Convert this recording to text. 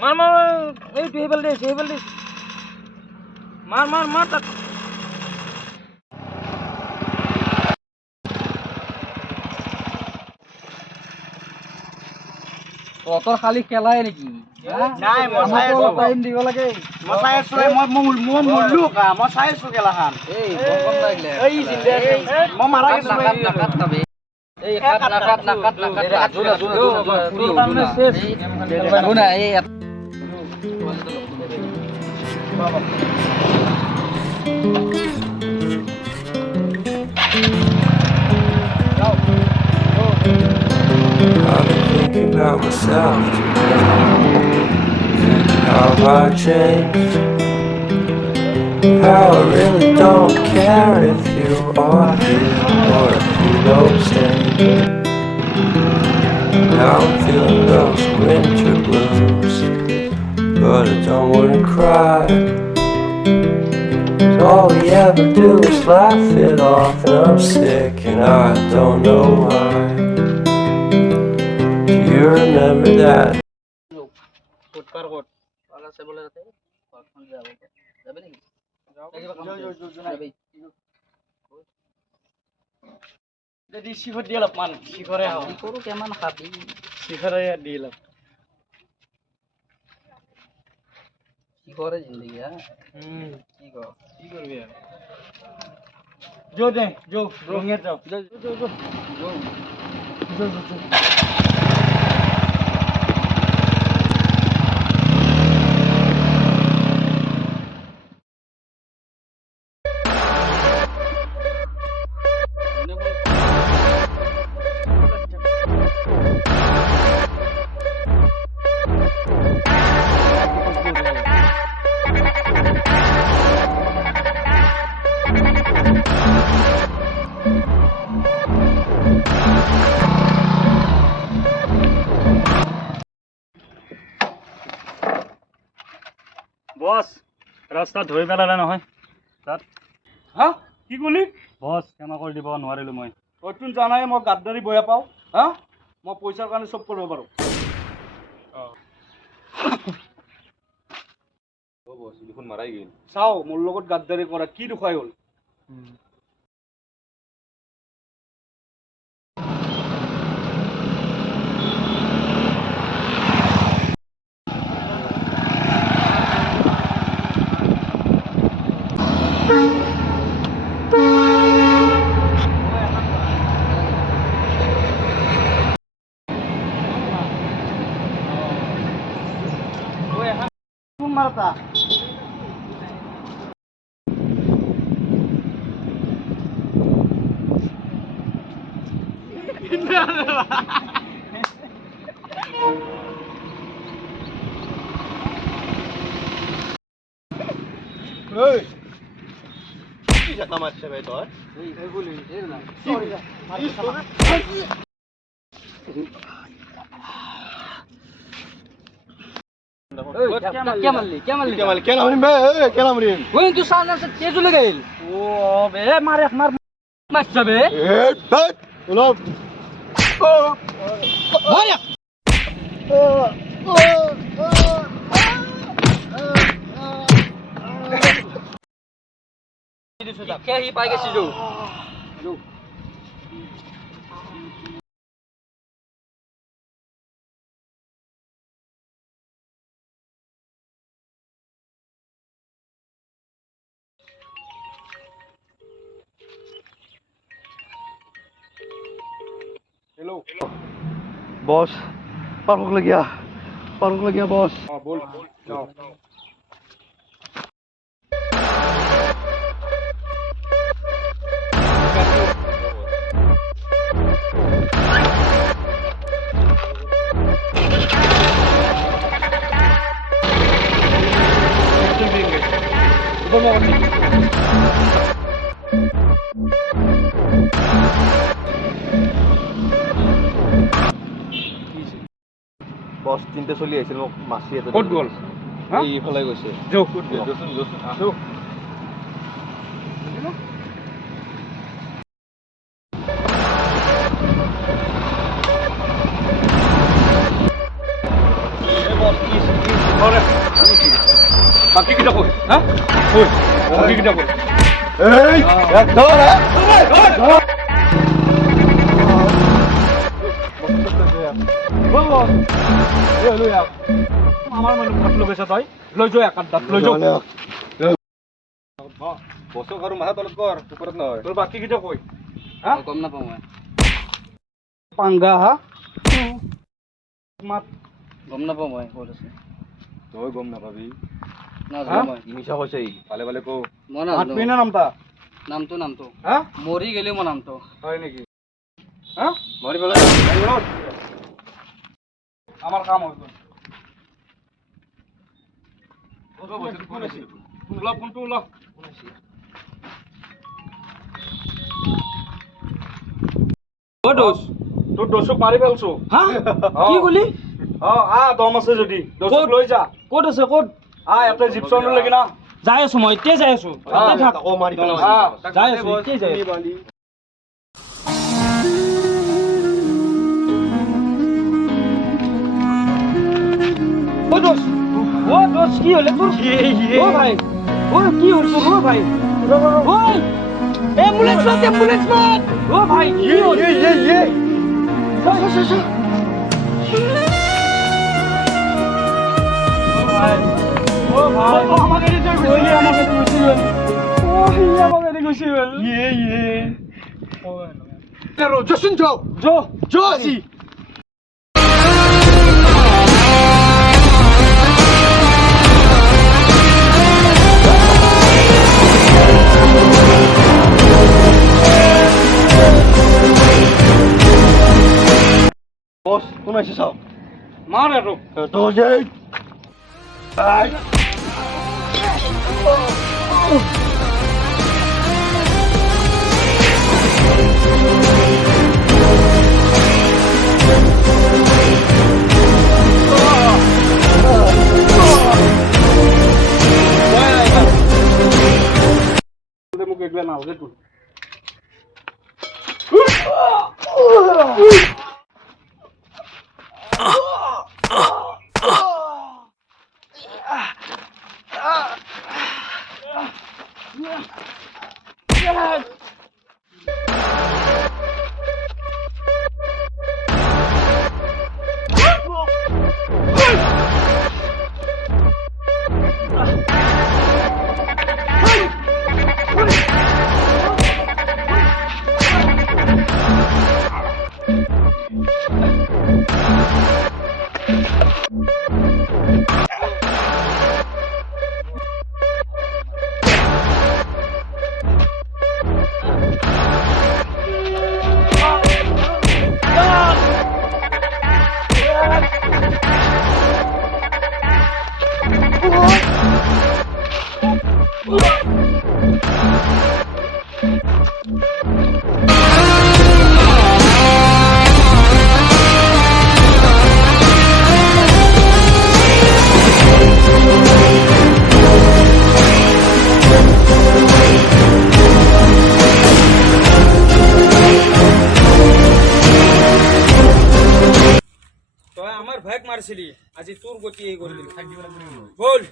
মাৰ মাৰ এইটো সেইফালে দে সেইফালে দে মাৰ মাৰ মাৰ তাক তহঁতৰ খালি খেলাই নেকি নাই মই চাই আছো টাইম দিব লাগে মই চাই আছো মই মৰলো কা মই চাই আছো খেলাখান এই বল লাগিলে এই জিন্দা মই মাৰা গেছো নাকাট তবে এই নাকাট জোনা ফুল মানে শেষ জোনা এই I've been thinking about myself today, thinking how I changed, how I really don't care if you are here or if you don't stay. Now I'm feeling those winter blues, but I don't wanna cry. 'Cause all we ever do is laugh it off, and I'm sick and I don't know why. Do you remember that? কোট পার কোট পালা সে বলে রাতে কখন যাবে যাবে নাকি যাবে যদি শিখর দিয়ে অলপমান শিখরে আহ কি করু কেমন খাবি শিখরে দিলাম কি করে জিন্দগি হ্যাঁ কি করবি আর जो दे जो रोंगेर जाओ जो বস ৰাস্তা ধৰি পেলালে নহয় তাত হা কি কলি বস ক্ষমা কৰি দিব নোৱাৰিলো মই তইতোন জানাই মই গাদ্দাৰি বয়া পাওঁ হা মই পইচাৰ কাৰণে চব কৰিব পাৰোঁ দেখোন মাৰাই গেল চাও মোৰ লগত গাদ্দাৰি কৰা কি দুখাই হ'ল কোন মারতা ওই কি জাতা মারছে ভাই তোর এই বলি এই না क्या मारली কেন আমরিম বে কেন আমরিম वही तू सामने से तेज लगे ओ बे मारे मार मत सबे এ বাট ওলো मार क्या ही पाएगा सीजो हेलो বস পারক লাগিয়া বস हां बोल जाओ বস চিন্তা চলি আছিল মোক মাছি এটা ক'ত গ'ল এইফালে গৈছে যাও ক'ত গ'ল যোচোন যাও বস কি বাকী কেইটা কই হা কই বাকী কেইটা কই এই এক ধর আমার মানুষ কাটলো গেছে তাই লৈ যাও এক দাঁত লৈ যাও বছক আৰু মাথা তলত কৰ ওপৰত নহয় তোৰ বাকী কেইটা কই হা গম নাপাওঁ মই পাংগা হা মাত গম নাপাওঁ মই ক'ত আছে তই গম নাপাবি নাজানো মই মিছা কৈছে ভালে ভালে কো মই মাত নাজানো পিনা নামতা নামটো হা মৰি গেলেও মই নামটো হয় নেকি হা মৰি পেলাই আমার কাম হইব উলা ফোনটো উলা ক'ত দোষ তোর দোষক মারি ফেলছো হা কি কলি দম আছে যদি দোষক লৈ যা ক'ত আছে ক'ত এটা জিপসন লাগি না যাই আছো মই এতিয়া যাই আছো এতিয়া থাক আকৌ মাৰি পেলাই যাই আছো এতিয়া যাই আছো ও দোষ কি হলে তোর ও ভাই ও কি হল তোর ও ভাই ওই অ্যাম্বুলেন্স মাত ও ভাই কি হল ও ভাই আমাকে এটা কইলি আমাকে তো গুছি গেল ও আমাকে এটা গুছি গেল জসিন যাও জো আসি বস কোন আছে সব মার এটো তো যাই মুখ একলা না হলে তুই তই আমার ভেক মারছিলি আজি তোর গতি এই করে দিলি বল